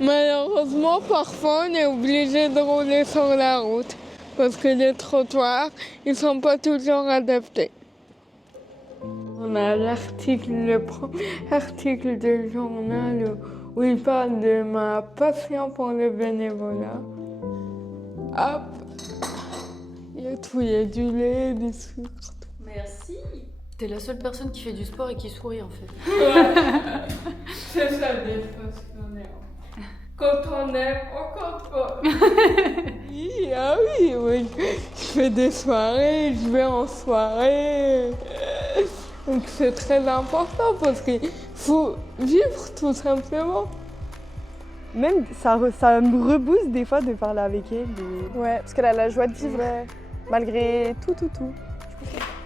Malheureusement, parfois, on est obligé de rouler sur la route parce que les trottoirs, ils sont pas toujours adaptés. On a le premier article du journal où il parle de ma passion pour le bénévolat. Hop, il y a tout, il y a du lait, du sucre. Merci. T'es la seule personne qui fait du sport et qui sourit en fait. Ouais, c'est ça d'être passionné. Quand on aime, on compte pas. Oui, ah oui, oui, je fais des soirées, je vais en soirée. Donc c'est très important parce qu'il faut vivre tout simplement. Même ça me rebooste des fois de parler avec elle. Ouais, parce qu'elle a la joie de vivre, malgré tout.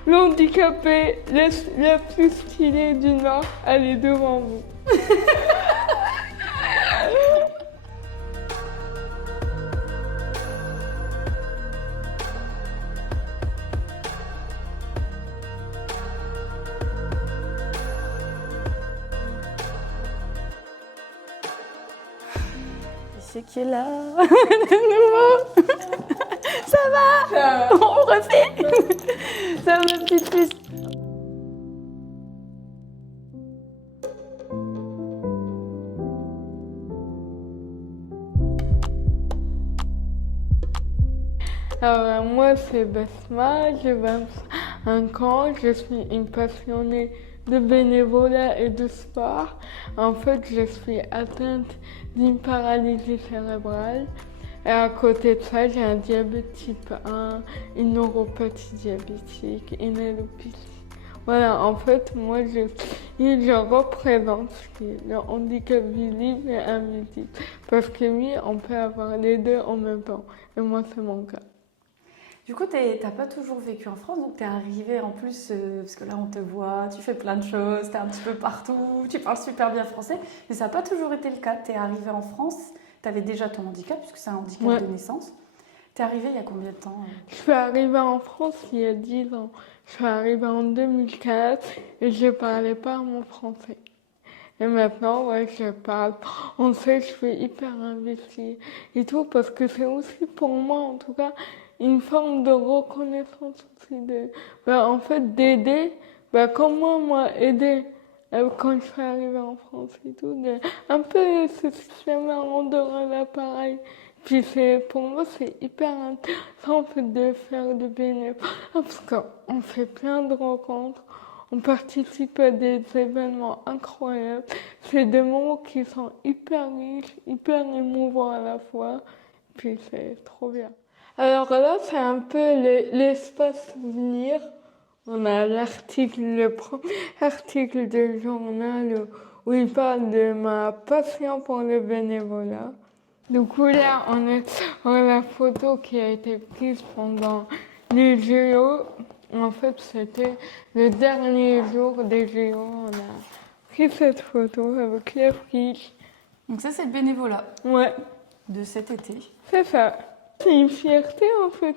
L'handicapée la plus stylée du Nord, elle est devant vous. C'est qui est là de nouveau. Ça va. On refait. Ça va, ma petite puce. Alors, moi, c'est Basma, j'ai 25 ans, je suis une passionnée de bénévolat et de sport. En fait, je suis atteinte d'une paralysie cérébrale. Et à côté de ça, j'ai un diabète type 1, une neuropathie diabétique, une alopécie. Voilà, en fait, moi, je représente le handicap visible et invisible. Parce que oui, on peut avoir les deux en même temps. Et moi, c'est mon cas. Du coup, t'as pas toujours vécu en France, donc t'es arrivée en plus, parce que là on te voit, tu fais plein de choses, t'es un petit peu partout, tu parles super bien français, mais ça n'a pas toujours été le cas. T'es arrivée en France, t'avais déjà ton handicap, puisque c'est un handicap de naissance. T'es arrivée il y a combien de temps Je suis arrivée en France il y a 10 ans. Je suis arrivée en 2004 et je parlais pas mon français. Et maintenant, ouais, je parle français, je suis hyper investie et tout, parce que c'est aussi pour moi, en tout cas, une forme de reconnaissance aussi en fait, d'aider, comment moi aider quand je suis arrivée en France et tout, un peu ce système-là rendra l'appareil. Puis pour moi, c'est hyper intéressant en fait, de faire du bénévolat, parce qu'on fait plein de rencontres, on participe à des événements incroyables. C'est des moments qui sont hyper riches, hyper émouvants à la fois, puis c'est trop bien. Alors là, c'est un peu l'espace souvenir. On a le premier article du journal où il parle de ma passion pour le bénévolat. Du coup, là, on a la photo qui a été prise pendant les JO. En fait, c'était le dernier jour des JO. On a pris cette photo avec l'affiche. Donc ça, c'est le bénévolat. Ouais. De cet été. C'est ça. C'est une fierté, en fait.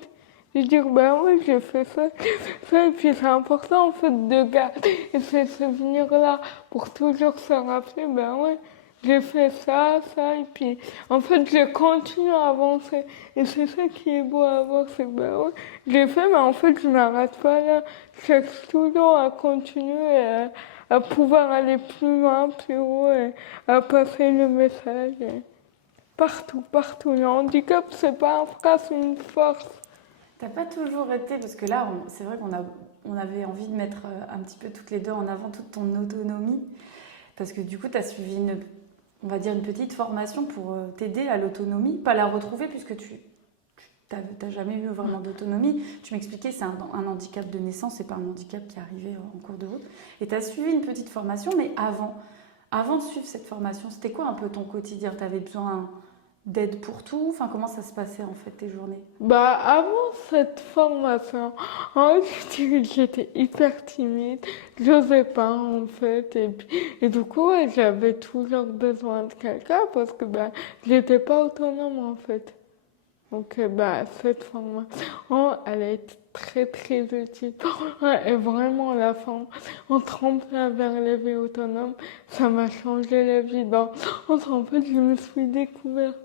De dire, ouais, j'ai fait ça, et puis c'est important, en fait, de garder ces souvenirs-là pour toujours se rappeler, ouais, j'ai fait ça, et puis, en fait, je continue à avancer. Et c'est ça qui est beau à voir, c'est que, ouais, j'ai fait, mais en fait, je m'arrête pas là. Je cherche toujours à continuer, à pouvoir aller plus loin, plus haut, et à passer le message. Partout. Le handicap, c'est pas un frein, c'est une force. T'as pas toujours été, parce que là, c'est vrai qu'on avait envie de mettre un petit peu toutes les deux en avant toute ton autonomie, parce que du coup, tu as suivi on va dire une petite formation pour t'aider à l'autonomie, pas la retrouver puisque tu n'as jamais eu vraiment d'autonomie. Tu m'expliquais, c'est un handicap de naissance, c'est pas un handicap qui est arrivé en cours de route. Et tu as suivi une petite formation, mais avant de suivre cette formation, c'était quoi un peu ton quotidien? Tu avais besoin d'aide pour tout? Enfin, comment ça se passait en fait tes journées? Avant cette formation, je dirais que j'étais hyper timide, j'osais pas en fait, et du coup j'avais toujours besoin de quelqu'un parce que j'étais pas autonome en fait. Donc cette formation, elle a été très très utile. Ouais, et vraiment la forme en tremplin vers les vies autonomes, ça m'a changé la vie. En fait, je me suis découverte.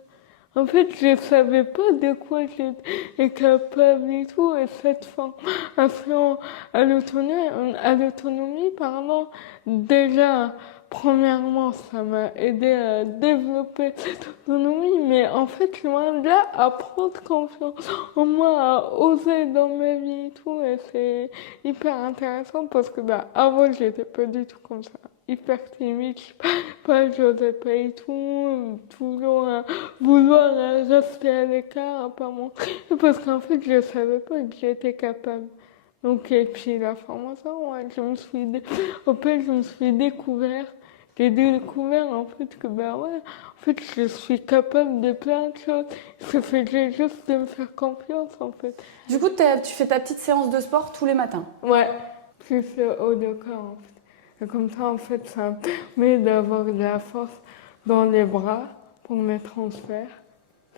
En fait, je savais pas de quoi j'étais capable et tout, et cette formation à l'autonomie, pardon, déjà, premièrement, ça m'a aidé à développer cette autonomie, mais en fait, loin de là, à prendre confiance en moi, à oser dans ma vie et tout, et c'est hyper intéressant parce que, avant, j'étais pas du tout comme ça. Hyper timide, j'osais pas et tout, toujours vouloir rester à l'écart, pas montrer, parce qu'en fait, je savais pas que j'étais capable. Donc, et puis la formation, ouais, je me suis découvert, j'ai découvert en fait que, ouais, en fait, je suis capable de plein de choses. Il suffisait juste de me faire confiance, en fait. Du coup, tu fais ta petite séance de sport tous les matins. Ouais, plus haut de corps, en fait. Et comme ça, en fait, ça me permet d'avoir de la force dans les bras pour mes transferts.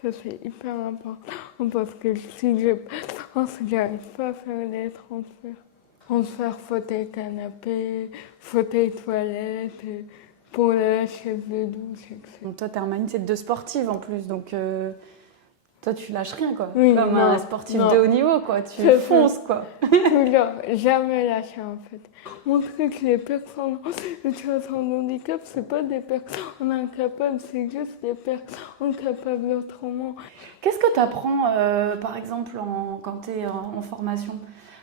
Ça, c'est hyper important parce que si j'ai pas de force, j'arrive pas à faire les transferts. Transfert fauteuil canapé, fauteuil toilette, pour la chaise de douche, etc. Donc toi, t'es un mindset de sportive en plus, donc toi, tu lâches rien, quoi. Oui, Comme non, un sportif non. de haut niveau, quoi. Tu C'est fonces, quoi. Toujours, jamais lâcher en fait. Montrer que les personnes en situation de handicap, c'est pas des personnes incapables, c'est juste des personnes capables autrement. Qu'est-ce que tu apprends, par exemple, quand tu es en formation?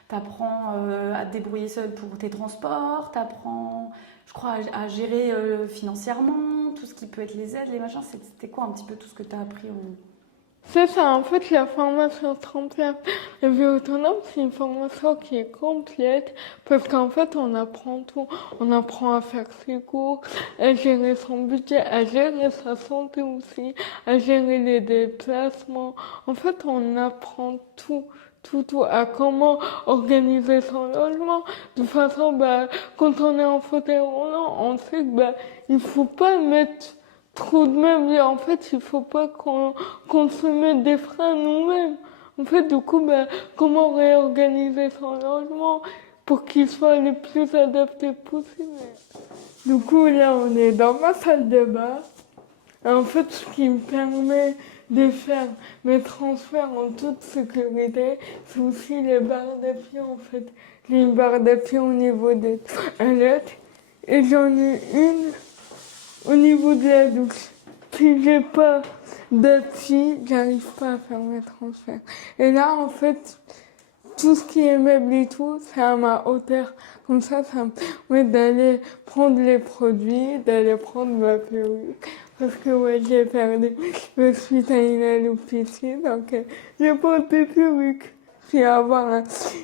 Tu apprends à te débrouiller seul pour tes transports, tu apprends, je crois, à gérer financièrement, tout ce qui peut être les aides, les machins. C'était quoi un petit peu tout ce que tu as appris C'est ça, en fait, la formation tremplin de vie autonome, c'est une formation qui est complète parce qu'en fait, on apprend tout. On apprend à faire ses cours, à gérer son budget, à gérer sa santé aussi, à gérer les déplacements. En fait, on apprend tout, à comment organiser son logement. De toute façon, quand on est en fauteuil roulant, on sait que, il faut pas mettre trop de meubles et en fait il faut pas qu'on se mette des freins nous-mêmes. En fait du coup comment réorganiser son logement pour qu'il soit le plus adapté possible. Du coup là on est dans ma salle de bain. En fait ce qui me permet de faire mes transferts en toute sécurité, c'est aussi les barres d'appui en fait. Les barres d'appui au niveau des toilettes et j'en ai une au niveau de la douche. Si j'ai pas d'appui, j'arrive pas à faire mes transferts. Et là, en fait, tout ce qui est meuble et tout, c'est à ma hauteur. Comme ça me permet d'aller prendre les produits, d'aller prendre ma perruque. Parce que ouais, j'ai perdu le suite à une alopécie, donc j'ai pas de perruque. Puis avoir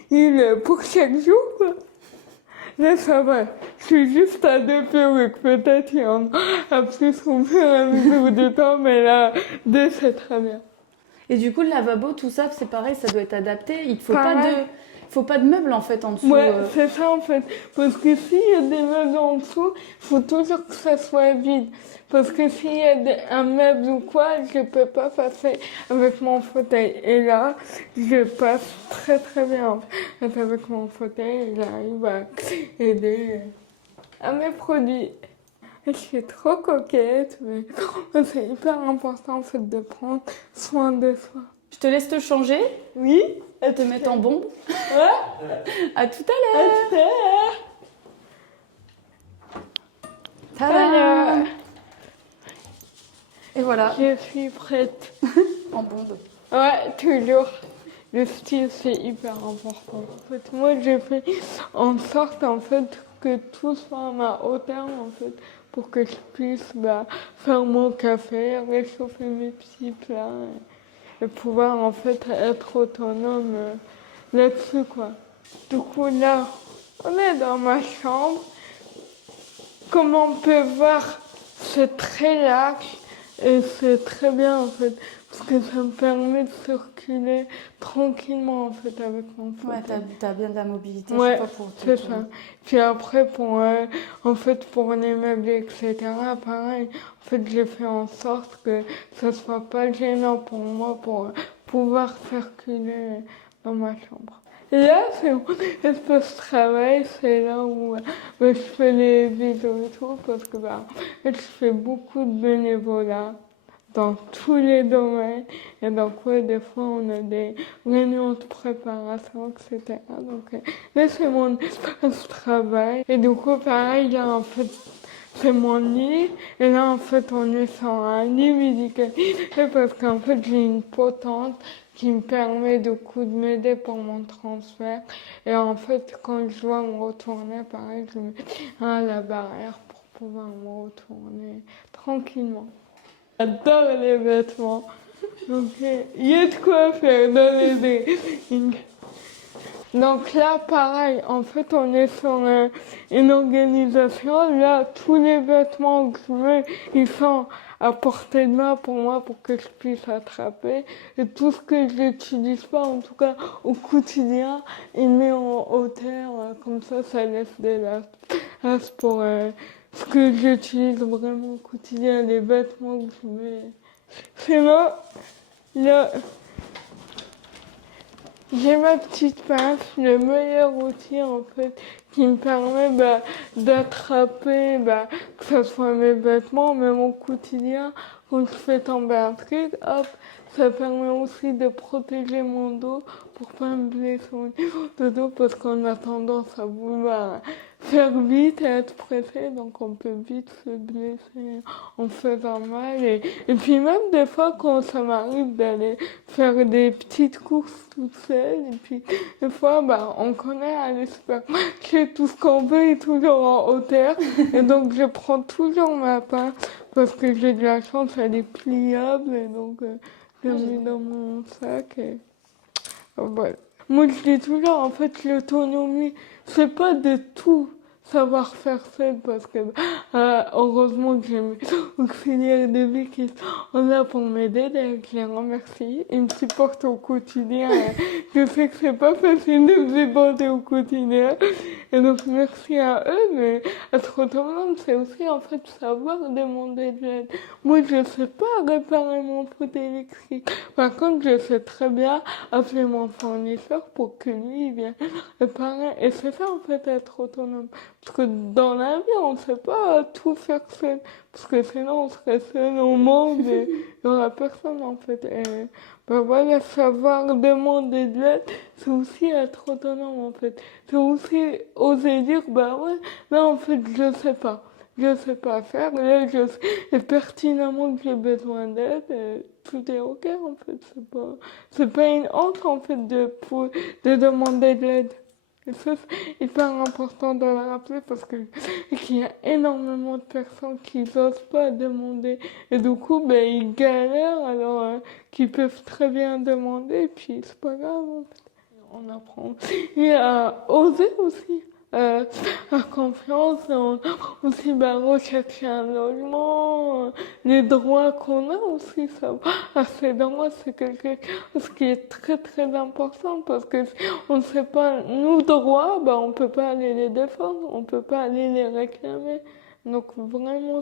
une pour chaque jour, quoi. Là, ça va. Je suis juste à 2 perruques. Peut-être qu'il y en a plus au fur et à mesure du temps, mais là, 2, c'est très bien. Et du coup, le lavabo, tout ça, c'est pareil, ça doit être adapté. Il faut Pareil. faut pas de meubles en fait en dessous. Ouais, c'est ça en fait. Parce que s'il y a des meubles en dessous, il faut toujours que ça soit vide. Parce que s'il y a un meuble ou quoi, je peux pas passer avec mon fauteuil. Et là, je passe très très bien en fait, avec mon fauteuil. Et j'arrive à aider à mes produits. Je suis trop coquette, mais c'est hyper important en fait de prendre soin de soi. Je te laisse te changer, Oui, te mettre en bombe. ouais, À tout à l'heure. à tout à l'heure. Tada. Et voilà, Je suis prête. en bombe. Ouais, toujours. Le style, c'est hyper important. En fait, moi, j'ai fait en sorte, en fait, que tout soit à ma hauteur, en fait, pour que je puisse faire mon café, réchauffer mes petits plats et pouvoir, en fait, être autonome là-dessus, quoi. Du coup, là, on est dans ma chambre. Comme on peut voir, c'est très large et c'est très bien, en fait. Parce que ça me permet de circuler tranquillement en fait avec mon fauteuil. Ouais, t'as bien de la mobilité, Ouais, c'est pas pour te c'est tourner. ça. Puis après en fait pour les meubles etc. pareil. En fait j'ai fait en sorte que ça soit pas gênant pour moi pour pouvoir circuler dans ma chambre. Et là, c'est mon espace travail, c'est là où je fais les vidéos et tout, parce que en fait, je fais beaucoup de bénévolat dans tous les domaines. Et donc, ouais, des fois, on a des réunions de préparation, etc. Donc, là, c'est mon espace de travail. Et du coup, pareil, là, en fait, c'est mon lit. Et là, en fait, on est sur un lit médicalisé parce qu'en fait, j'ai une potente qui me permet de m'aider pour mon transfert. Et en fait, quand je dois me retourner, pareil, je mets à la barrière pour pouvoir me retourner tranquillement. J'adore les vêtements. Donc, il y a de quoi faire dans les dating. Donc là, pareil, en fait, on est sur une organisation. Là, tous les vêtements que je veux, ils sont à portée de main pour moi, pour que je puisse attraper. Et tout ce que je n'utilise pas, en tout cas au quotidien, il met en hauteur. Comme ça laisse des laces pour ce que j'utilise vraiment au quotidien, les vêtements que je mets. Sinon, là, j'ai ma petite pince, le meilleur outil en fait qui me permet d'attraper que ce soit mes vêtements, même au quotidien, quand je fais tomber un truc, hop, ça permet aussi de protéger mon dos pour pas me blesser au niveau du dos parce qu'on a tendance à vouloir faire vite et être pressé, donc on peut vite se blesser en faisant mal. Et puis même des fois quand ça m'arrive d'aller faire des petites courses toute seule, et puis des fois on connaît à supermarché tout ce qu'on veut est toujours en hauteur, et donc je prends toujours ma pince parce que j'ai de la chance, elle est pliable, et donc je l'ai mis dans mon sac. Et voilà. Moi, je dis toujours, en fait, l'autonomie, c'est pas de tout savoir faire seul parce que, heureusement que j'ai mes auxiliaires de vie qui sont là pour m'aider, d'ailleurs, je les remercie. Ils me supportent au quotidien. Je sais que c'est pas facile de me supporter au quotidien. Et donc, merci à eux, mais être autonome, c'est aussi, en fait, savoir demander de l'aide. Moi, je sais pas réparer mon fauteuil électrique. Par contre, je sais très bien appeler mon fournisseur pour que lui, il vienne réparer. Et c'est ça, en fait, être autonome. Parce que dans la vie, on ne sait pas tout faire seul. Parce que sinon, on serait seul au monde et il n'y aurait personne, en fait. Et voilà, savoir demander de l'aide, c'est aussi être autonome, en fait. C'est aussi oser dire, ouais, là, en fait, je sais pas. Je sais pas faire, là, je sais pertinemment que j'ai besoin d'aide, et tout est ok, en fait. C'est pas une honte, en fait, de demander de l'aide. Et ça, c'est hyper important de le rappeler parce qu'il y a énormément de personnes qui n'osent pas demander. Et du coup, ils galèrent alors qu'ils peuvent très bien demander. Et puis, c'est pas grave, en fait. On apprend et à oser aussi. À confiance, on aussi rechercher un logement, les droits qu'on a aussi, ça, ces droits, c'est quelque chose qui est très très important parce que si on ne sait pas nos droits, on peut pas aller les défendre, on peut pas aller les réclamer. Donc vraiment,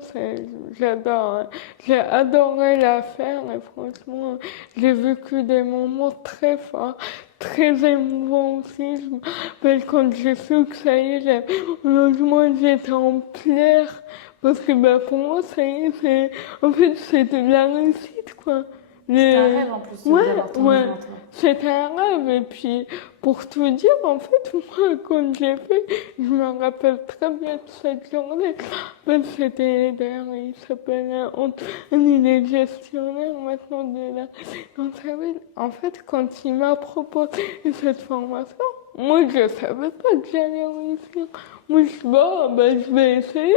j'adore, hein. J'ai adoré la faire et franchement, j'ai vécu des moments très forts, très émouvants aussi. Je me rappelle quand j'ai su que ça y est, j'avais mon logement, j'étais en pleurs parce que pour moi, ça y est, en fait, c'est de la réussite, quoi. C'était un rêve en plus d'avoir ton logement, toi. C'était un rêve. Et puis, pour tout dire, en fait, moi, quand j'ai fait, je me rappelle très bien de cette journée. En fait, c'était, d'ailleurs, il s'appelle Anthony, il est gestionnaire maintenant de la ville. En fait, quand il m'a proposé cette formation, moi, je savais pas que j'allais réussir. Moi, je vais essayer.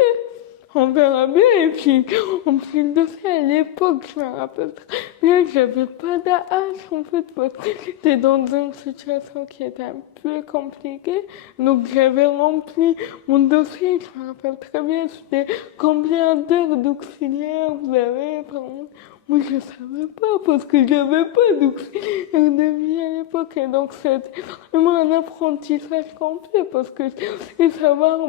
On verra bien, et puis on fait le dossier à l'époque, je me rappelle très bien que j'avais pas d'âge en fait, parce que j'étais dans une situation qui était un peu compliquée, donc j'avais rempli mon dossier, je me rappelle très bien, c'était combien d'heures d'auxiliaire vous avez par mois. Moi, je savais pas, parce que j'avais pas d'auxiliaire de vie à l'époque, et donc c'était vraiment un apprentissage complet, parce que je savoir,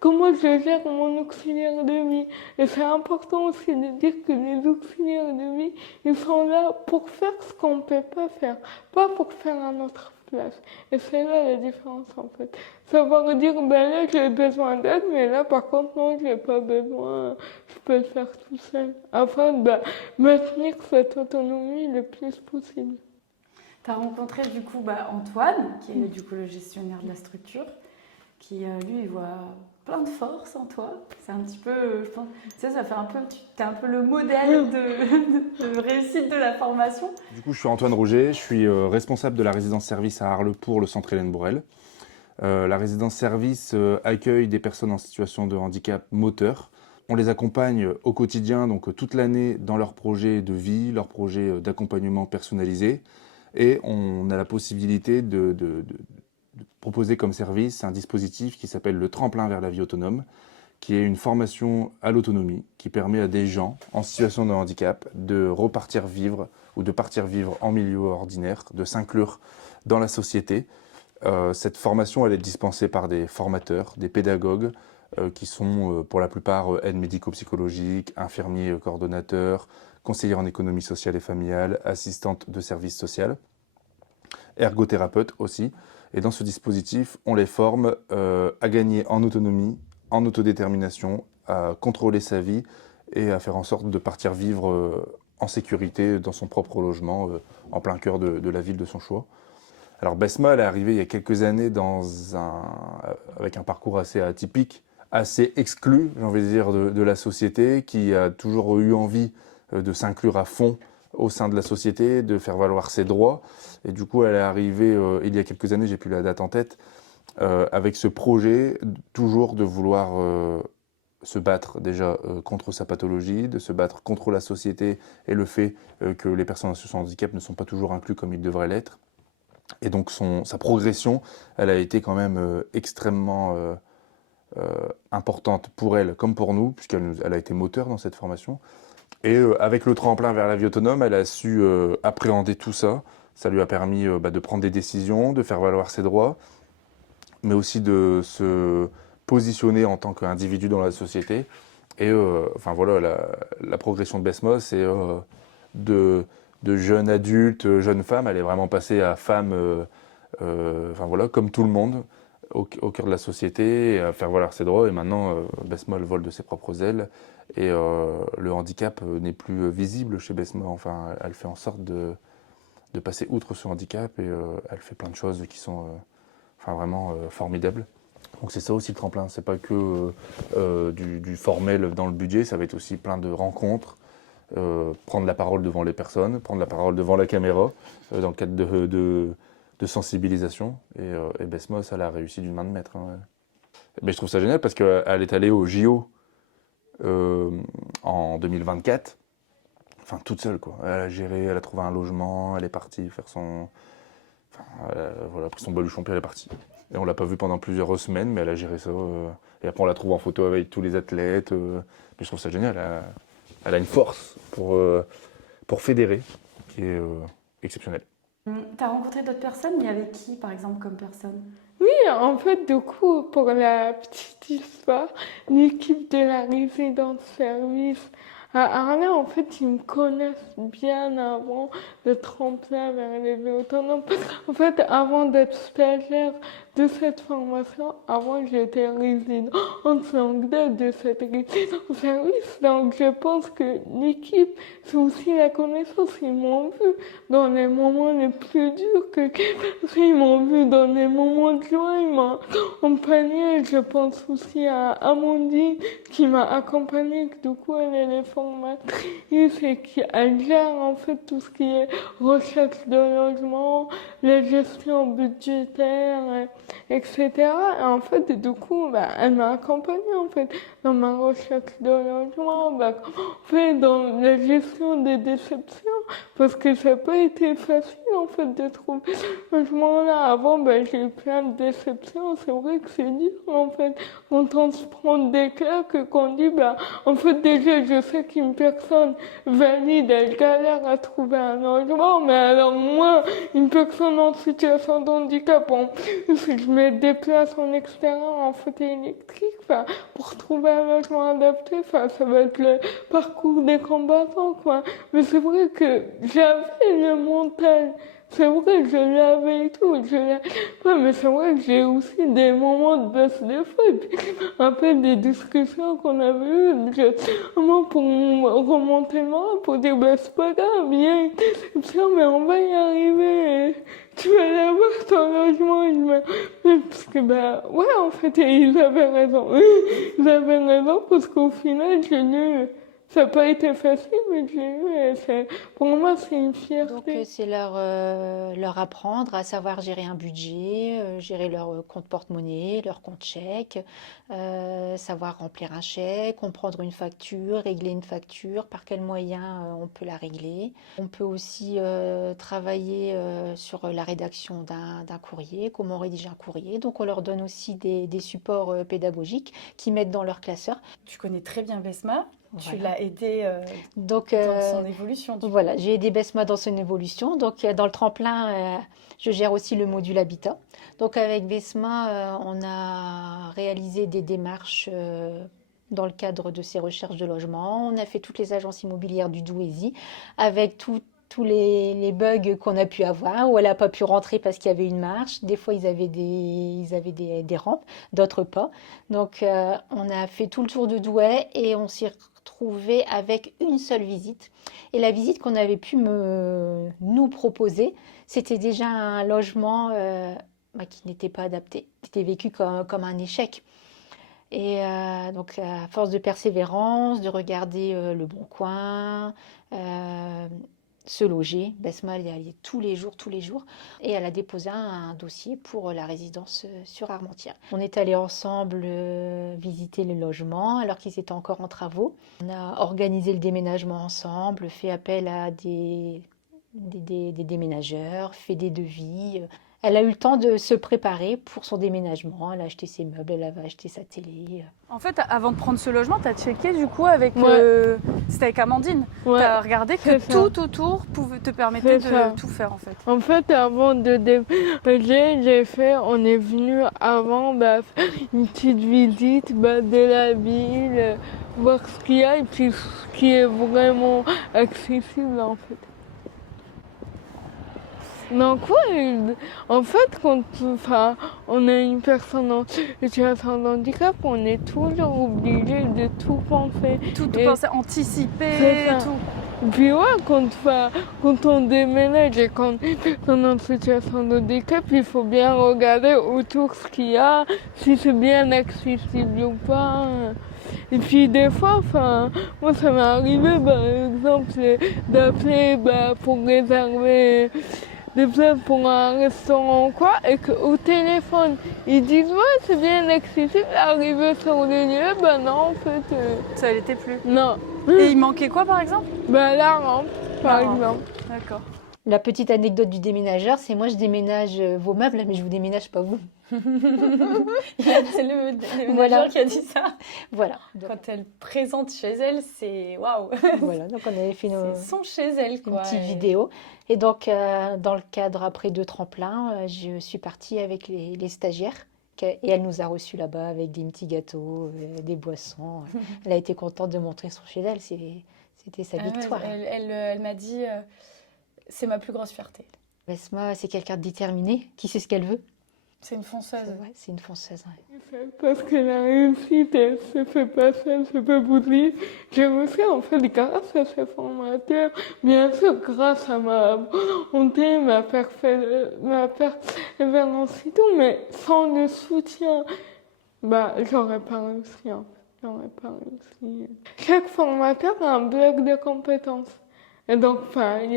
comment je gère mon auxiliaire de vie. Et c'est important aussi de dire que les auxiliaires de vie, ils sont là pour faire ce qu'on peut pas faire, pas pour faire à notre place. Et c'est là la différence en fait. Savoir dire, ben là j'ai besoin d'aide, mais là par contre non, j'ai pas besoin, je peux le faire tout seul. Afin de maintenir cette autonomie le plus possible. Tu as rencontré du coup Antoine, qui est du coup le gestionnaire de la structure, qui lui il voit plein de force en toi. C'est un petit peu, je pense, tu sais, ça fait un peu, tu es un peu le modèle de réussite de la formation. Du coup, je suis Antoine Roger, je suis responsable de la résidence-service à Arles pour le centre Hélène Bourelle. La résidence-service accueille des personnes en situation de handicap moteur. On les accompagne au quotidien, donc toute l'année, dans leurs projets de vie, leurs projets d'accompagnement personnalisé. Et on a la possibilité de proposer comme service un dispositif qui s'appelle le tremplin vers la vie autonome, qui est une formation à l'autonomie qui permet à des gens en situation de handicap de repartir vivre ou de partir vivre en milieu ordinaire, de s'inclure dans la société. Cette formation, elle est dispensée par des formateurs, des pédagogues qui sont pour la plupart aides médico-psychologiques, infirmiers coordonnateurs, conseillers en économie sociale et familiale, assistantes de service social, ergothérapeutes aussi. Et dans ce dispositif, on les forme à gagner en autonomie, en autodétermination, à contrôler sa vie et à faire en sorte de partir vivre en sécurité dans son propre logement, en plein cœur de la ville de son choix. Alors Besma, elle est arrivée il y a quelques années avec un parcours assez atypique, assez exclu, j'ai envie de dire, de la société, qui a toujours eu envie de s'inclure à fond au sein de la société, de faire valoir ses droits. Et du coup, elle est arrivée il y a quelques années, j'ai plus la date en tête, avec ce projet toujours de vouloir se battre déjà contre sa pathologie, de se battre contre la société et le fait que les personnes en situation de handicap ne sont pas toujours incluses comme ils devraient l'être. Et donc sa progression, elle a été quand même extrêmement importante pour elle comme pour nous, puisqu'elle a été moteur dans cette formation. Et avec le tremplin vers la vie autonome, elle a su appréhender tout ça. Ça lui a permis de prendre des décisions, de faire valoir ses droits, mais aussi de se positionner en tant qu'individu dans la société. Et enfin voilà, la progression de Besma, c'est de jeune adulte, jeune femme, elle est vraiment passée à femme, enfin voilà, comme tout le monde, au cœur de la société, et à faire valoir ses droits. Et maintenant, Besma, elle vole de ses propres ailes. Et le handicap n'est plus visible chez Besma. Enfin, elle fait en sorte de passer outre ce handicap et elle fait plein de choses qui sont enfin, vraiment formidables. Donc c'est ça aussi le tremplin, c'est pas que du formel dans le budget, ça va être aussi plein de rencontres, prendre la parole devant les personnes, prendre la parole devant la caméra, dans le cadre de sensibilisation. Et Besma, ça l'a réussi d'une main de maître. Hein. Mais je trouve ça génial parce qu'elle est allée au JO en 2024, enfin toute seule quoi. Elle a géré, elle a trouvé un logement, elle est partie faire son... Enfin, voilà, pris son baluchon puis elle est partie. Et on l'a pas vue pendant plusieurs semaines, mais elle a géré ça. Et après on la trouve en photo avec tous les athlètes. Mais je trouve ça génial. Elle a une force pour fédérer qui est exceptionnelle. Tu as rencontré d'autres personnes, il y avait qui par exemple comme personne? Oui, en fait, du coup, pour la petite histoire, l'équipe de la résidence service à Arles, en fait, ils me connaissent bien avant le tremplin vers les vies autonomes. En fait, avant d'être stagiaire de cette formation, avant j'étais résidente secondaire de cette résidence service. Donc je pense que l'équipe, c'est aussi la connaissance. Ils m'ont vu dans les moments les plus durs ils m'ont vu dans les moments de joie, ils m'ont accompagné. Je pense aussi à Amandine qui m'a accompagnée, que du coup elle est formatrice et qui elle gère en fait tout ce qui est recherche de logement, la gestion budgétaire, etc. Et en fait, du coup, elle m'a accompagnée en fait dans ma recherche de logement, en fait dans la gestion des déceptions, parce que ça n'a pas été facile en fait de trouver ce logement-là. Avant, j'ai eu plein de déceptions. C'est vrai que c'est dur en fait quand on se prend des claques, qu'on dit en fait déjà je sais qu'une personne valide elle galère à trouver un logement, mais alors moi, une personne en situation de handicap, en plus je me déplace en extérieur en fauteuil électrique, pour trouver un logement adapté, ça va être le parcours des combattants, quoi. Mais c'est vrai que j'avais le mental c'est vrai que je l'avais et tout, ouais, mais c'est vrai que j'ai aussi des moments de baisse des fois, et puis après des discussions qu'on avait eues, moi pour remonter le moral, pour dire, bah, c'est pas grave, viens, mais on va y arriver, tu vas l'avoir ton logement, parce que, bah, ouais, en fait, ils avaient raison, parce qu'au final, ça n'a pas été facile, mais j'ai eu, et pour moi, c'est une Donc fierté. c'est leur apprendre à savoir gérer un budget, gérer leur compte porte-monnaie, leur compte chèque, savoir remplir un chèque, comprendre une facture, régler une facture, par quels moyens on peut la régler. On peut aussi travailler sur la rédaction d'un courrier, comment rédiger un courrier. Donc on leur donne aussi des supports pédagogiques qu'ils mettent dans leur classeur. Tu connais très bien Besma, tu Voilà. l'as aidé Donc, dans son évolution. voilà, j'ai aidé Besma dans son évolution. Donc, dans le tremplin, je gère aussi le module habitat. Donc, avec Besma, on a réalisé des démarches dans le cadre de ses recherches de logement. On a fait toutes les agences immobilières du Douaisis avec tous les bugs qu'on a pu avoir, où elle n'a pas pu rentrer parce qu'il y avait une marche. Des fois, ils avaient des rampes, d'autres pas. Donc, on a fait tout le tour de Douai et on s'est retrouvé avec une seule visite. Et la visite qu'on avait pu nous proposer, c'était déjà un logement qui n'était pas adapté. C'était vécu comme un échec. Et donc, à force de persévérance, de regarder Le Bon Coin, se loger, Besma elle y allait tous les jours, et elle a déposé un dossier pour la résidence sur Armentières. On est allés ensemble visiter le logement alors qu'ils étaient encore en travaux. On a organisé le déménagement ensemble, fait appel à des déménageurs, fait des devis. Elle a eu le temps de se préparer pour son déménagement. Elle a acheté ses meubles, elle avait acheté sa télé. En fait, avant de prendre ce logement, tu as checké du coup avec... Ouais. C'était avec Amandine. Ouais, Tu as regardé que c'est ça. tout autour te permettait C'est ça. de tout faire en fait. En fait, avant de déménager, on est venu avant faire une petite visite de la ville, voir ce qu'il y a et puis ce qui est vraiment accessible en fait. Donc ouais, en fait, quand on a une personne en situation de handicap, on est toujours obligé de tout penser. Tout Et penser, anticiper, c'est ça. tout. Puis ouais, quand on déménage et quand on est en situation de handicap, il faut bien regarder autour ce qu'il y a, si c'est bien accessible ou pas. Et puis des fois, moi ça m'est arrivé par exemple d'appeler pour réserver des places pour un restaurant ou quoi, et qu'au téléphone, ils disent ouais c'est bien accessible, arrivé sur le lieu, non en fait, Ça l'était plus. non. Et il manquait quoi par exemple? La rampe, par La rampe. exemple. D'accord. La petite anecdote du déménageur, c'est moi je déménage vos meubles, mais je vous déménage pas vous. C'est le déménageur Voilà. qui a dit ça. Voilà. Donc, Quand elle présente chez elle, c'est waouh. voilà. Donc on avait fait C'est son chez elle une quoi. petite Et- vidéo. Et donc dans le cadre après 2 tremplins, je suis partie avec les stagiaires. Et elle nous a reçus là-bas avec des petits gâteaux, des boissons. Elle a été contente de montrer son chez elle. C'était sa Ah ouais, victoire. elle m'a dit c'est ma plus grosse fierté. Besma, c'est quelqu'un de déterminé, qui sait ce qu'elle veut. C'est une fonceuse. Ouais, c'est une fonceuse. Ouais. Parce que la réussite, elle se fait pas seule, se fait bouger. J'ai réussi en fait grâce à ces formateurs, bien sûr grâce à ma volonté, ma persévérance et tout, mais sans le soutien, j'aurais pas réussi en fait. J'aurais pas réussi. Chaque formateur a un bloc de compétences. Et donc, il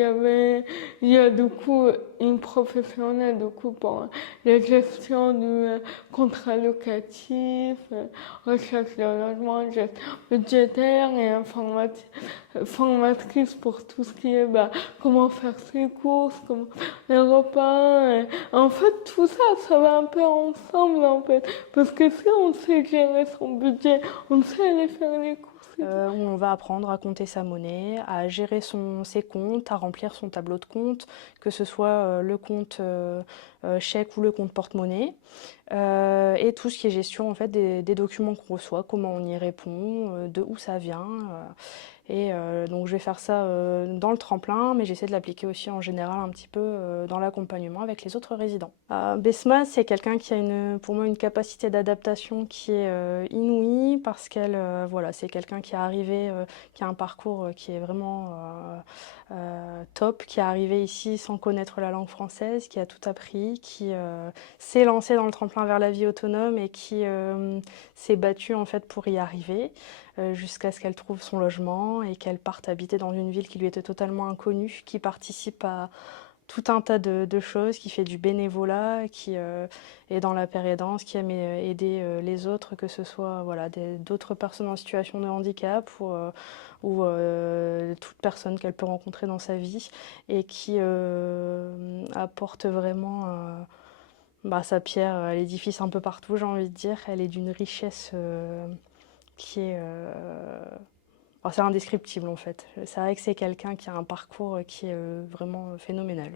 y a du coup une professionnelle du coup pour la gestion du contrat locatif, recherche de logement, gestion budgétaire et formatrice pour tout ce qui est comment faire ses courses, comment les repas. Et en fait, tout ça, ça va un peu ensemble en fait. Parce que si on sait gérer son budget, on sait aller faire les courses. On va apprendre à compter sa monnaie, à gérer ses comptes, à remplir son tableau de compte, que ce soit le compte chèque ou le compte porte-monnaie, et tout ce qui est gestion en fait des documents qu'on reçoit, comment on y répond, de où ça vient. Et donc je vais faire ça dans le tremplin, mais j'essaie de l'appliquer aussi en général un petit peu dans l'accompagnement avec les autres résidents. Besma, c'est quelqu'un qui a pour moi une capacité d'adaptation qui est inouïe parce qu'elle, voilà, c'est quelqu'un qui est arrivé, qui a un parcours qui est vraiment top, qui est arrivé ici sans connaître la langue française, qui a tout appris, qui s'est lancé dans le tremplin vers la vie autonome et qui s'est battue en fait pour y arriver. Jusqu'à ce qu'elle trouve son logement et qu'elle parte habiter dans une ville qui lui était totalement inconnue, qui participe à tout un tas de choses, qui fait du bénévolat, qui est dans la pérédance, qui aime aider les autres, que ce soit voilà, d'autres personnes en situation de handicap ou toute personne qu'elle peut rencontrer dans sa vie et qui apporte vraiment sa pierre à l'édifice un peu partout, j'ai envie de dire. Elle est d'une richesse qui est... c'est indescriptible en fait. C'est vrai que c'est quelqu'un qui a un parcours qui est vraiment phénoménal.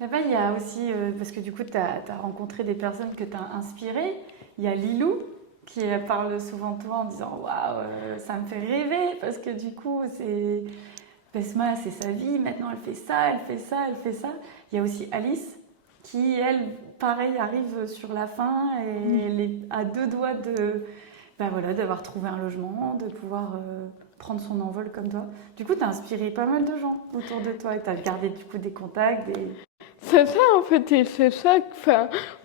Là-bas, il y a aussi, parce que du coup, tu as rencontré des personnes que tu as inspirées. Il y a Lilou qui parle souvent de toi en disant « Waouh, ça me fait rêver » parce que du coup, Besma, c'est sa vie. Maintenant, elle fait ça, elle fait ça, elle fait ça. Il y a aussi Alice qui, elle, pareil, arrive sur la fin et elle est à deux doigts d'avoir trouvé un logement, de pouvoir prendre son envol comme toi. Du coup, tu as inspiré pas mal de gens autour de toi et tu as gardé du coup des contacts. C'est ça en fait, et c'est ça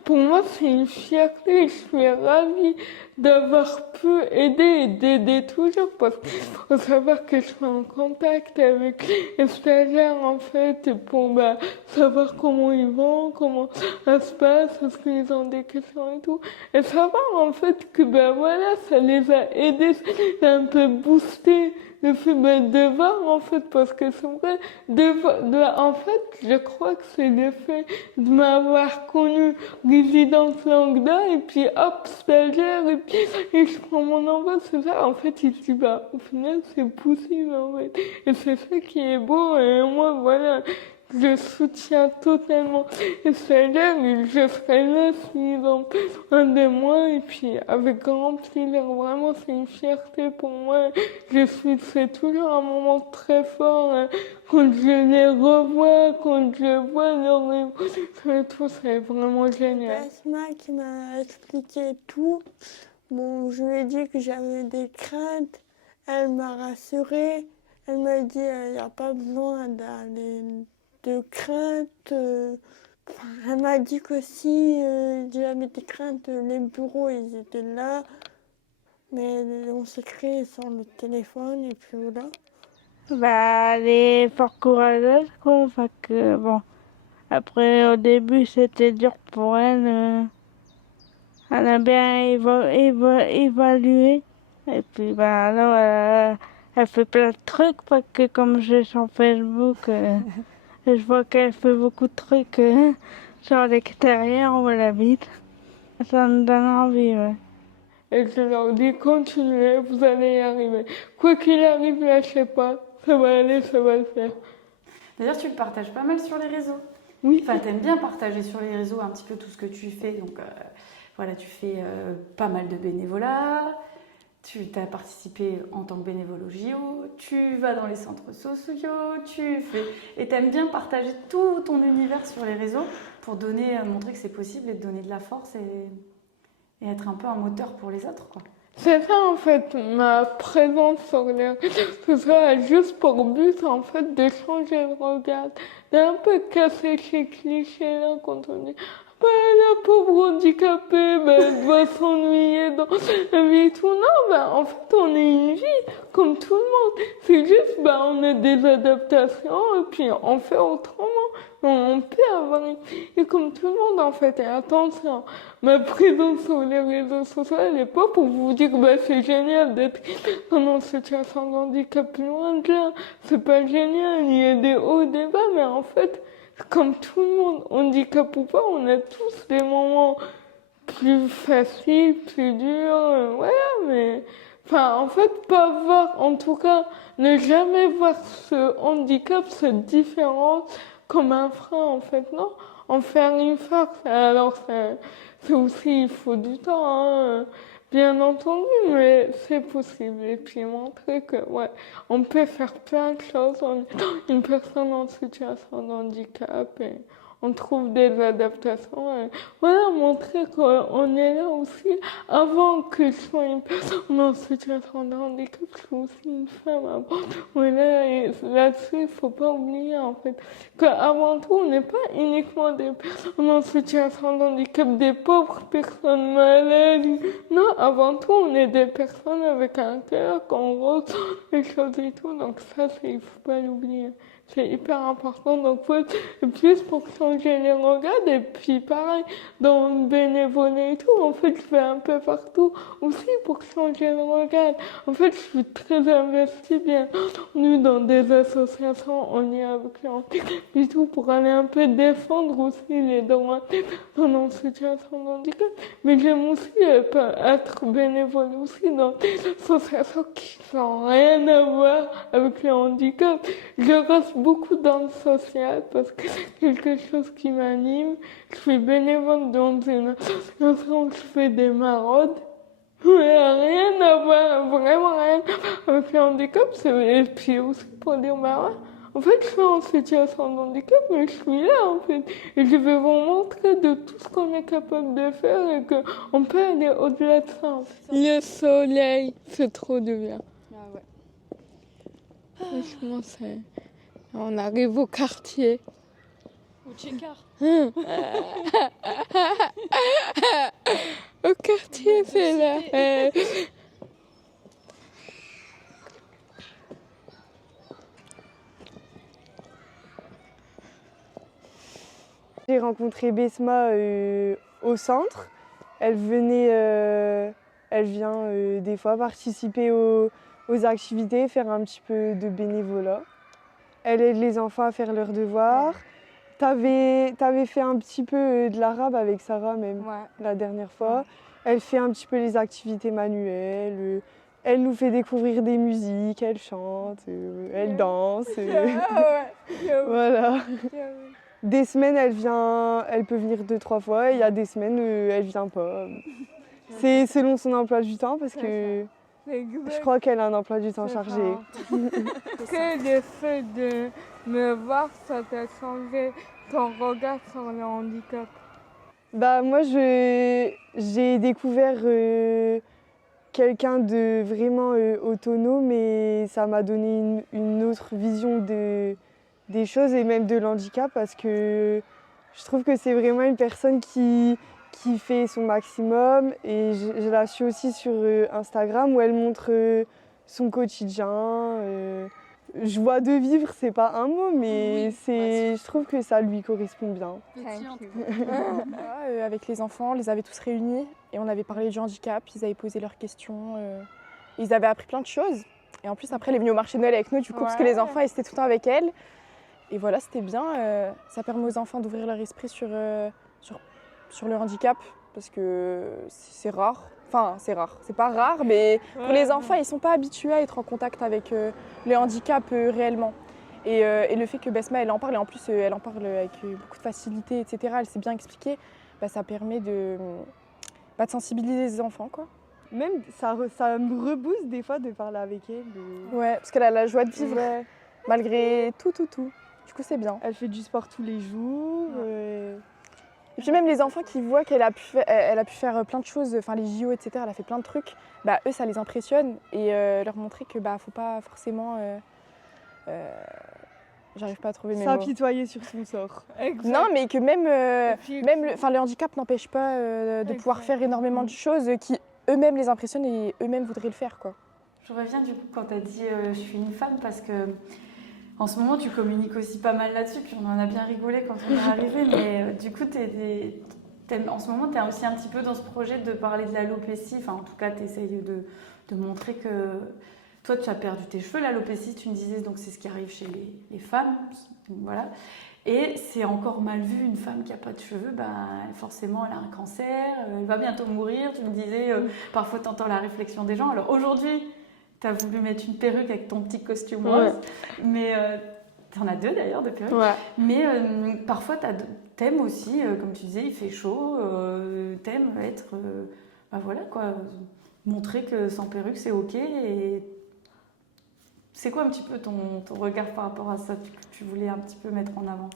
pour moi c'est une fierté, je suis ravie d'avoir pu aider et d'aider toujours parce qu'il faut savoir que je suis en contact avec les stagiaires en fait pour savoir comment ils vont, comment ça se passe, est-ce qu'ils ont des questions et tout, et savoir en fait que voilà, ça les a aidés, ça a un peu boosté le fait de voir en fait, parce que c'est vrai, en fait, je crois que c'est le fait de m'avoir connu résidence lambda et puis hop, stagiaire et je prends mon envol, c'est ça. En fait, ici, au final, c'est possible en fait. Et c'est ça qui est beau et moi, voilà. Je soutiens totalement les stagiaires et je serai là s'ils ont besoin de moi et puis avec grand plaisir, vraiment c'est une fierté pour moi. C'est toujours un moment très fort quand je les revois, quand je vois leur évolution et tout, c'est vraiment génial. Besma qui m'a expliqué tout. Bon, je lui ai dit que j'avais des craintes, elle m'a rassurée, elle m'a dit il n'y a pas besoin de crainte. Elle m'a dit que si j'avais des craintes, les bureaux ils étaient là, mais on s'écrit sur le téléphone et puis voilà. Elle est fort courageuse quoi. Enfin que bon, après au début c'était dur pour elle. Elle a bien évalué et puis là elle fait plein de trucs parce que comme je suis sur Facebook. Je vois qu'elle fait beaucoup de trucs sur l'extérieur, on la vite. Ça me donne envie, ouais. Et je leur dis, continuez, vous allez y arriver. Quoi qu'il arrive, lâchez pas. Ça va aller, ça va le faire. D'ailleurs, tu le partages pas mal sur les réseaux. Oui. Enfin, t'aimes bien partager sur les réseaux un petit peu tout ce que tu fais. Donc, voilà, tu fais pas mal de bénévolat. Tu as participé en tant que bénévole au JO, tu vas dans les centres sociaux, et tu aimes bien partager tout ton univers sur les réseaux pour montrer que c'est possible et te donner de la force et être un peu un moteur pour les autres, quoi. C'est ça en fait, ma présence sur les réseaux, ça a juste pour but en fait de changer le regard, d'un peu casser ces clichés là quand on dit la pauvre handicapée, elle doit s'ennuyer dans la vie et tout. Non, en fait, on est une vie comme tout le monde. C'est juste, on a des adaptations et puis on fait autrement. On peut avoir une vie comme tout le monde, en fait. Et attention, ma présence sur les réseaux sociaux, elle n'est pas pour vous dire, c'est génial d'être en situation de handicap, loin de là. C'est pas génial, il y a des hauts, des bas, mais en fait, comme tout le monde, handicap ou pas, on a tous des moments plus faciles, plus durs, voilà, mais... Enfin, en fait, pas voir, en tout cas, ne jamais voir ce handicap, cette différence comme un frein, en fait, non. En faire une force, alors c'est aussi, il faut du temps, hein. bien entendu, mais c'est possible. Et puis montrer que, ouais, on peut faire plein de choses. On est une personne en situation de handicap et on trouve des adaptations. Et voilà, montrer qu'on est là aussi. Avant que je sois une personne en situation de handicap, je suis aussi une femme. Avant, on est là et là-dessus, il ne faut pas oublier en fait qu'avant tout, on n'est pas uniquement des personnes en situation de handicap, des pauvres personnes malades. Non, avant tout, on est des personnes avec un cœur, qu'on ressent les choses et tout. Donc ça, il ne faut pas l'oublier. C'est hyper important. Donc, ouais, plus pour changer les regards. Et puis, pareil, dans le bénévolat et tout, en fait, je vais un peu partout aussi pour changer le regard. En fait, je suis très investie, bien entendu, dans des associations en lien avec les handicap et tout, pour aller un peu défendre aussi les droits des personnes en situation de handicap. Mais j'aime aussi être bénévole aussi dans des associations qui n'ont rien à voir avec le handicap. Je reste beaucoup dans le social parce que c'est quelque chose qui m'anime. Je suis bénévole dans une association où je fais des maraudes. Mais rien à voir, vraiment rien à voir avec le handicap. Et puis aussi pour dire, bah ouais, en fait, je suis en situation de handicap, mais je suis là en fait. Et je vais vous montrer de tout ce qu'on est capable de faire et qu'on peut aller au-delà de ça. En fait. Le soleil, c'est trop de bien. Ah ouais. Franchement, c'est... On arrive au quartier. Au Tchékar. Au quartier, c'est là. J'ai rencontré Besma au centre. Elle vient des fois participer aux activités, faire un petit peu de bénévolat. Elle aide les enfants à faire leurs devoirs. T'avais fait un petit peu de l'arabe avec Sarah même la dernière fois. Elle fait un petit peu les activités manuelles. Elle nous fait découvrir des musiques, elle chante, elle danse. Voilà. Des semaines, elle peut venir 2-3 fois. Il y a des semaines, elle vient pas. C'est selon son emploi du temps parce que je crois qu'elle a un emploi du temps chargé. Que le fait de me voir, ça t'a changé ton regard sur le handicap? Bah moi, j'ai découvert quelqu'un de vraiment autonome et ça m'a donné une autre vision des choses et même de l'handicap parce que je trouve que c'est vraiment une personne qui fait son maximum et je la suis aussi sur Instagram où elle montre son quotidien. Joie de vivre, c'est pas un mot, mais je trouve que ça lui correspond bien. Avec les enfants, on les avait tous réunis et on avait parlé du handicap, ils avaient posé leurs questions, ils avaient appris plein de choses. Et en plus, après, elle est venue au marché de Noël avec nous, du coup, parce que les enfants, ils étaient tout le temps avec elle. Et voilà, c'était bien. Ça permet aux enfants d'ouvrir leur esprit sur le handicap, parce que c'est rare. Enfin, c'est rare. C'est pas rare, mais pour les enfants, ils sont pas habitués à être en contact avec le handicap réellement. Et le fait que Besma, elle en parle, et en plus, elle en parle avec beaucoup de facilité, etc. Elle sait bien expliquer, bah, ça permet de sensibiliser les enfants, quoi. Même, ça me rebooste des fois de parler avec elle. Ouais, parce qu'elle a la joie de vivre, malgré tout. Du coup, c'est bien. Elle fait du sport tous les jours. Et puis même les enfants qui voient qu'elle a pu faire plein de choses, enfin les JO, etc., elle a fait plein de trucs, bah, eux, ça les impressionne. Et leur montrer que faut pas forcément... j'arrive pas à trouver mes mots. S'apitoyer sur son sort. Exact. Non, mais que même le handicap n'empêche pas de pouvoir faire énormément de choses qui eux-mêmes les impressionnent et eux-mêmes voudraient le faire, quoi. Je reviens du coup quand tu as dit je suis une femme parce que en ce moment tu communiques aussi pas mal là-dessus, puis on en a bien rigolé quand on est arrivé, mais du coup en ce moment tu es aussi un petit peu dans ce projet de parler de l'alopécie, enfin en tout cas tu essayes de montrer que toi tu as perdu tes cheveux, l'alopécie tu me disais, donc c'est ce qui arrive chez les femmes, donc, voilà. Et c'est encore mal vu, une femme qui n'a pas de cheveux, forcément elle a un cancer, elle va bientôt mourir. Tu me disais, parfois tu entends la réflexion des gens. Alors aujourd'hui, tu as voulu mettre une perruque avec ton petit costume rose, mais tu en as deux d'ailleurs de perruques. Ouais. Mais parfois t'aimes aussi, comme tu disais, il fait chaud, t'aimes être bah voilà quoi, montrer que sans perruque c'est ok. Et c'est quoi un petit peu ton regard par rapport à ça que tu voulais un petit peu mettre en avant?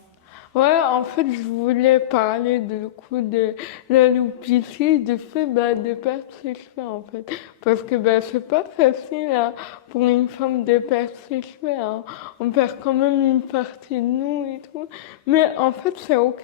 Ouais, en fait, je voulais parler du coup de l'alopécie, du fait de perdre ses cheveux en fait. Parce que c'est pas facile pour une femme de perdre ses cheveux. Hein. On perd quand même une partie de nous et tout. Mais en fait, c'est ok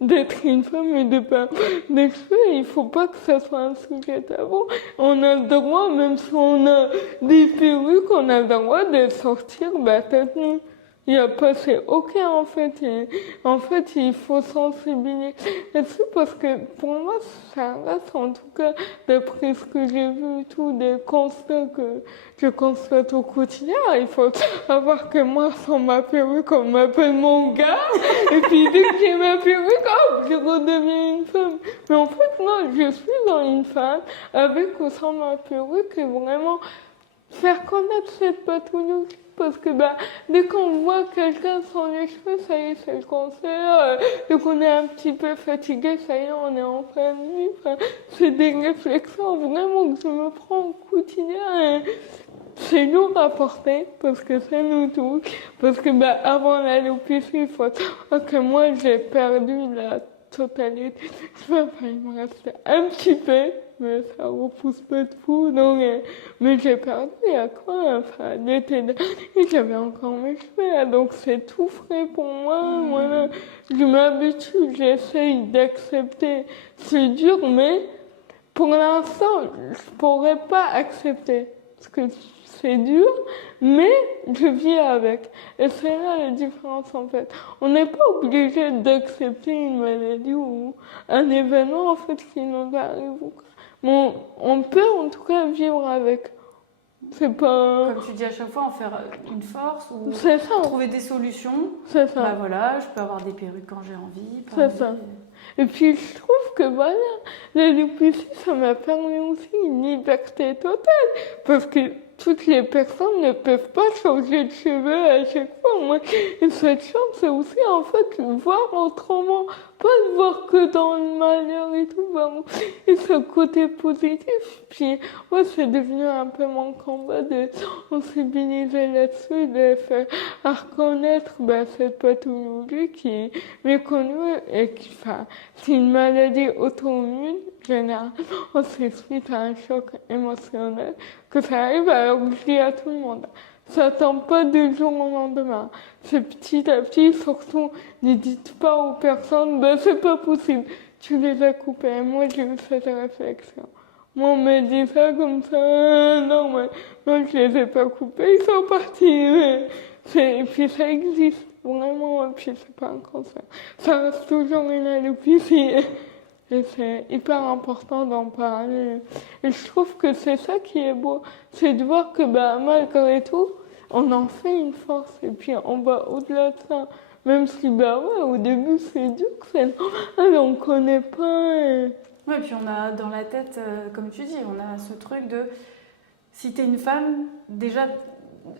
d'être une femme et de perdre des cheveux. Il faut pas que ça soit un sujet tabou. On a le droit, même si on a des perruques, on a le droit de sortir tête nue. Il n'y a pas, c'est ok en fait. Et, en fait, il faut sensibiliser là-dessus parce que pour moi, ça reste en tout cas, d'après ce que j'ai vu et tout, des constats que je constate au quotidien. Il faut savoir que moi, sans ma perruque, on m'appelle mon gars. Et puis dès que j'ai ma perruque, hop, je redeviens une femme. Mais en fait, non, je suis dans une femme avec ou sans ma perruque et vraiment faire connaître cette pathologie. Parce que dès qu'on voit quelqu'un sans les cheveux, ça y est, c'est le cancer. Dès qu'on est un petit peu fatigué, ça y est, on est en famille. Enfin, c'est des réflexions vraiment que je me prends au quotidien. Et c'est lourd à porter parce que ça nous touche. Parce que avant l'alopécie, il faut savoir que moi, j'ai perdu la totalité. Enfin, il me restait un petit peu. Mais ça repousse pas de fou, donc, mais j'ai perdu, il y a quoi, enfin, l'été dernier, j'avais encore mes cheveux, donc c'est tout frais pour moi, voilà. Je m'habitue, j'essaye d'accepter, c'est dur, mais pour l'instant, je pourrais pas accepter, parce que c'est dur, mais je vis avec. Et c'est là la différence en fait. On n'est pas obligé d'accepter une maladie ou un événement en fait qui nous arrive. Bon, on peut en tout cas vivre avec. C'est pas. Comme tu dis à chaque fois, en faire une force ou c'est ça. Trouver des solutions. C'est ça. Voilà, je peux avoir des perruques quand j'ai envie. C'est ça. Et puis je trouve que voilà, l'alopécie, ça m'a permis aussi une liberté totale. Parce que toutes les personnes ne peuvent pas changer de cheveux à chaque fois. Moi, et cette chance, c'est aussi en fait voir autrement. Pas de voir que dans le malheur et tout. Et ce côté positif. Puis, ouais, c'est devenu un peu mon combat de sensibiliser là-dessus, de faire reconnaître cette pathologie qui est méconnue et qui, c'est une maladie auto-immune. Généralement, c'est suite à un choc émotionnel que ça arrive, alors que je dis à tout le monde. Ça attend pas du jour au lendemain. C'est petit à petit, surtout, ne dites pas aux personnes, c'est pas possible. Tu les as coupés. Moi, j'ai eu cette réflexion. Moi, on me dit ça comme ça, non, mais moi, je les ai pas coupés, ils sont partis. Et puis, ça existe, vraiment, et puis c'est pas un cancer. Ça reste toujours une alopécie. Et c'est hyper important d'en parler. Et je trouve que c'est ça qui est beau. C'est de voir que malgré tout, on en fait une force. Et puis on va au-delà de ça. Même si au début c'est dur, on connaît pas. Ouais, puis on a dans la tête, comme tu dis, on a ce truc de si t'es une femme, déjà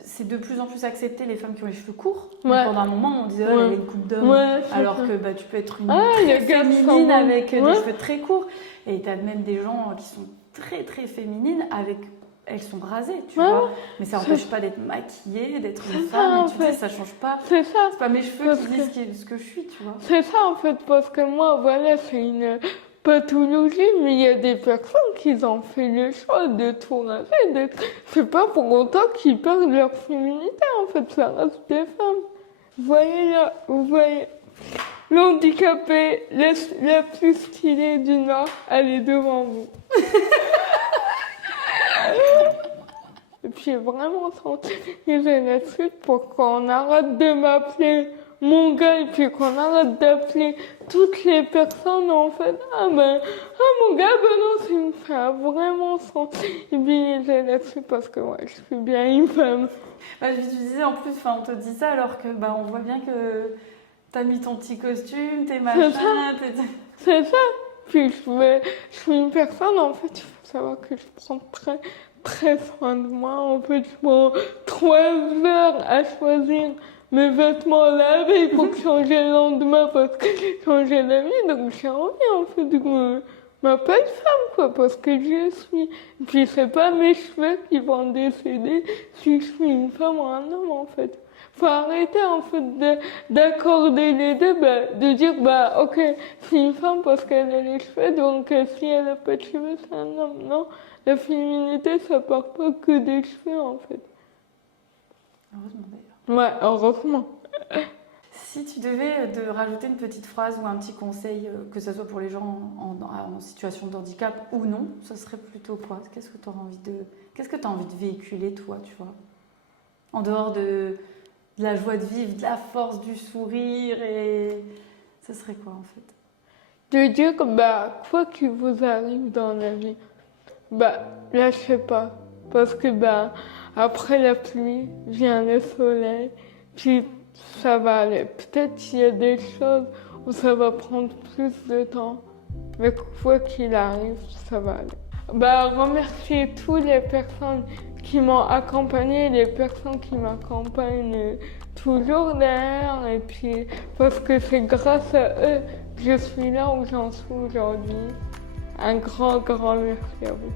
c'est de plus en plus accepté les femmes qui ont les cheveux courts. Ouais. Pendant un moment, on disait, il y a une coupe d'homme. Ouais, alors ça. que tu peux être une très féminine avec des cheveux très courts. Et tu as même des gens qui sont très, très féminines avec... Elles sont rasées, tu vois. Mais ça n'empêche pas d'être maquillée, d'être une femme. Et tu sais, ça change pas. C'est ça. C'est pas mes cheveux qui disent ce que je suis, tu vois. C'est ça, en fait, parce que moi, voilà, c'est une pathologie, mais il y a des personnes qui ont fait le choix de tout raser. C'est pas pour autant qu'ils perdent leur féminité, en fait, ça reste des femmes. Vous voyez là, vous voyez, l'handicapée, la plus stylée du Nord, elle est devant vous. Et puis vraiment sensibiliser là-dessus pour qu'on arrête de m'appeler mon gars et puis qu'on arrête d'appeler toutes les personnes en fait. Mon gars, non, c'est une femme. Vraiment sensibiliser là-dessus parce que je suis bien une femme. Je te disais en plus, on te dit ça alors que on voit bien que t'as mis ton petit costume, tes machins. C'est ça. Puis je suis une personne en fait, il faut savoir que je prends très soin de moi. En fait, je prends 3 heures à choisir mes vêtements la veille pour changer le lendemain parce que j'ai changé la vie. Donc j'ai envie en fait de m'appelle femme, quoi, parce que je suis. Et puis c'est pas mes cheveux qui vont décider si je suis une femme ou un homme, en fait. Faut arrêter, en fait, d'accorder les deux, de dire, ok, c'est une femme parce qu'elle a les cheveux, donc si elle a pas de cheveux, c'est un homme. Non, la féminité, ça part pas que des cheveux, en fait. Heureusement d'ailleurs. Ouais, heureusement. Si tu devais de rajouter une petite phrase ou un petit conseil, que ce soit pour les gens en situation de handicap ou non, ce serait plutôt quoi? Qu'est-ce que tu as envie de véhiculer, toi, tu vois? En dehors de la joie de vivre, de la force, du sourire, et ce serait quoi, en fait? De dire, quoi qu'il vous arrive dans la vie, lâchez pas. Parce que, après la pluie, vient le soleil, puis ça va aller. Peut-être qu'il y a des choses où ça va prendre plus de temps, mais quoi qu'il arrive, ça va aller. Remercier toutes les personnes qui m'ont accompagnée, les personnes qui m'accompagnent toujours derrière, et puis parce que c'est grâce à eux que je suis là où j'en suis aujourd'hui. Un grand, grand merci à vous.